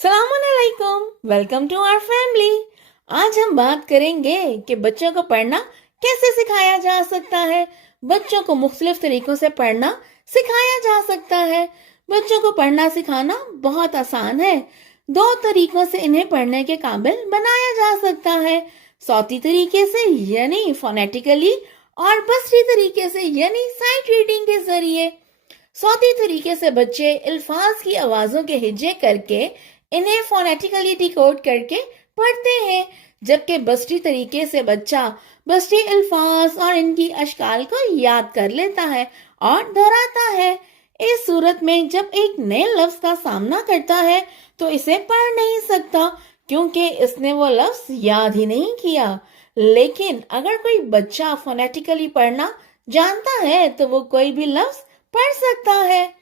सलाम अलैकुम, welcome to our family. आज हम बात करेंगे कि बच्चों को पढ़ना कैसे सिखाया जा सकता है। बच्चों को मुख्तलिफ तरीकों से पढ़ना सिखाया जा सकता है। बच्चों को पढ़ना सिखाना बहुत आसान है। दो तरीकों से इन्हें पढ़ने के काबिल बनाया जा सकता है। सौती तरीके से यानी फोनेटिकली और बसरी तरीके से यानी साइट रीडिंग के जरिए। सौती तरीके से बच्चे अल्फाज की आवाजों के हिज्जे करके इन्हें फोनेटिकली डिकोड करके पढ़ते हैं, जबकि बसरी तरीके से बच्चा बसरी अल्फाज और इनकी अशकाल को याद कर लेता है और दोहराता है। इस सूरत में जब एक नए लफ्ज का सामना करता है तो इसे पढ़ नहीं सकता क्योंकि इसने वो लफ्ज याद ही नहीं किया। लेकिन अगर कोई बच्चा फोनेटिकली पढ़ना जानता है तो वो कोई भी लफ्ज पढ़ सकता है।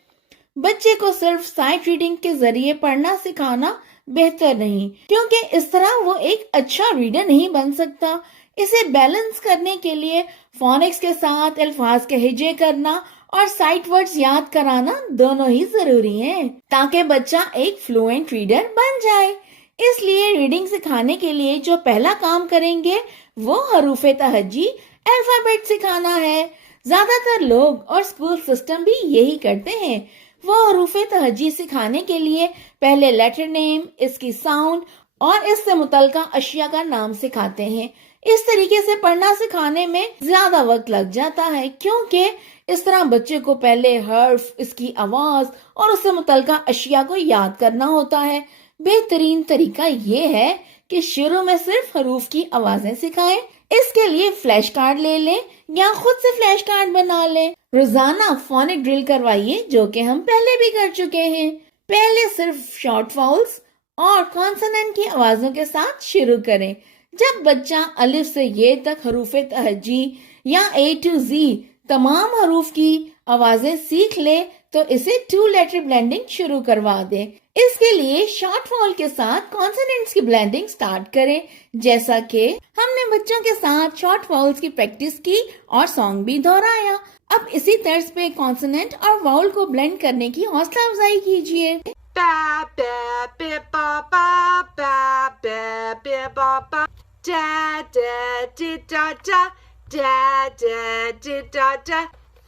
बच्चे को सिर्फ साइट रीडिंग के जरिए पढ़ना सिखाना बेहतर नहीं, क्योंकि इस तरह वो एक अच्छा रीडर नहीं बन सकता। इसे बैलेंस करने के लिए फोनिक्स के साथ अल्फाज के हिज्जे करना और साइट वर्ड्स याद कराना दोनों ही जरूरी हैं, ताकि बच्चा एक फ्लुएंट रीडर बन जाए। इसलिए रीडिंग सिखाने के लिए जो पहला काम करेंगे वो हरूफ तहज्जी अल्फाबेट सिखाना है। ज्यादातर लोग और स्कूल सिस्टम भी यही करते हैं। वो हरूफ तहज्जी सिखाने के लिए पहले लेटर नेम, इसकी साउंड और इससे मुतल्लिका अशिया का नाम सिखाते हैं। इस तरीके से पढ़ना सिखाने में ज्यादा वक्त लग जाता है, क्योंकि इस तरह बच्चे को पहले हर्फ, इसकी आवाज और उससे मुतल्लिका अशिया को याद करना होता है। बेहतरीन तरीका ये है कि शुरू में सिर्फ हरूफ की आवाजें सिखाएं। इसके लिए फ्लैश कार्ड ले लें या खुद से फ्लैश कार्ड बना लें। रोजाना फोनिक ड्रिल करवाइए, जो कि हम पहले भी कर चुके हैं। पहले सिर्फ शॉर्ट वाउल्स और कॉन्सोनेंट की आवाजों के साथ शुरू करें। जब बच्चा अलिफ से ये तक हरूफ तहज्जी या ए टू जी तमाम हरूफ की आवाजें सीख ले तो इसे 2 लेटर ब्लेंडिंग शुरू करवा दें। इसके लिए शॉर्ट वाउल के साथ कॉन्सोनेंट्स की ब्लेंडिंग स्टार्ट करें, जैसा कि हमने बच्चों के साथ शॉर्ट वाउल्स की प्रैक्टिस की और सॉन्ग भी दोहराया। अब इसी तर्ज पे कॉन्सोनेंट और वाउल को ब्लेंड करने की हौसला अफजाई कीजिए।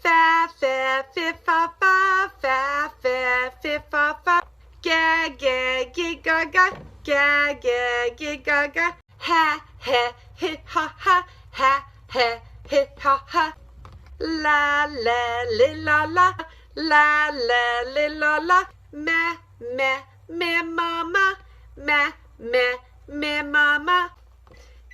Fa fa fi fa fa fa fa fi fa fa ga ga gi ga ga ga ga gi ga ga ha ha hi ha ha ha ha hi ha ha la la li la la la la li la la me me me mama me me me mama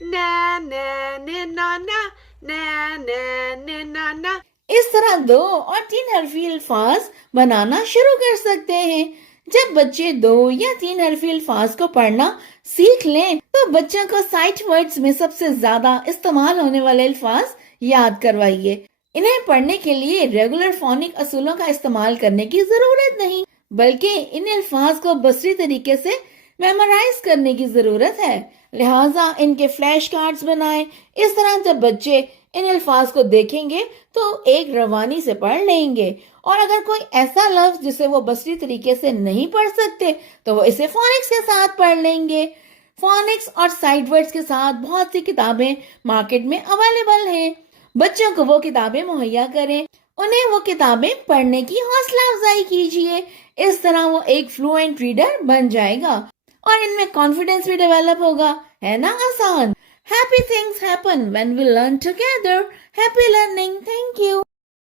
na na ni na na na na ni na na। इस तरह 2 और 3 हरफी अल्फाज बनाना शुरू कर सकते हैं। जब बच्चे 2 या 3 हरफी अल्फाज को पढ़ना सीख लें तो बच्चों को साइट वर्ड्स में सबसे ज्यादा इस्तेमाल होने वाले अल्फाज याद करवाइए। इन्हें पढ़ने के लिए रेगुलर फोनिक असूलों का इस्तेमाल करने की जरूरत नहीं, बल्कि इन अल्फाज को बसरी तरीके से मेमोराइज करने की जरूरत है। लिहाजा इनके फ्लैश कार्ड्स बनाएं। इस तरह जब बच्चे इन अल्फाज को देखेंगे तो एक रवानी से पढ़ लेंगे, और अगर कोई ऐसा लफ्ज जिसे वो बसरी तरीके से नहीं पढ़ सकते तो वो इसे फोनिक्स के साथ पढ़ लेंगे। फोनिक्स और साइट वर्ड्स के साथ बहुत सी किताबें मार्केट में अवेलेबल हैं। बच्चों को वो किताबें मुहैया करें, उन्हें वो किताबें पढ़ने की हौसला अफजाई कीजिए। इस तरह वो एक फ्लुएंट रीडर बन जाएगा और इनमें कॉन्फिडेंस भी डेवलप होगा। है ना आसान? Happy things happen when we learn together. Happy learning. Thank you.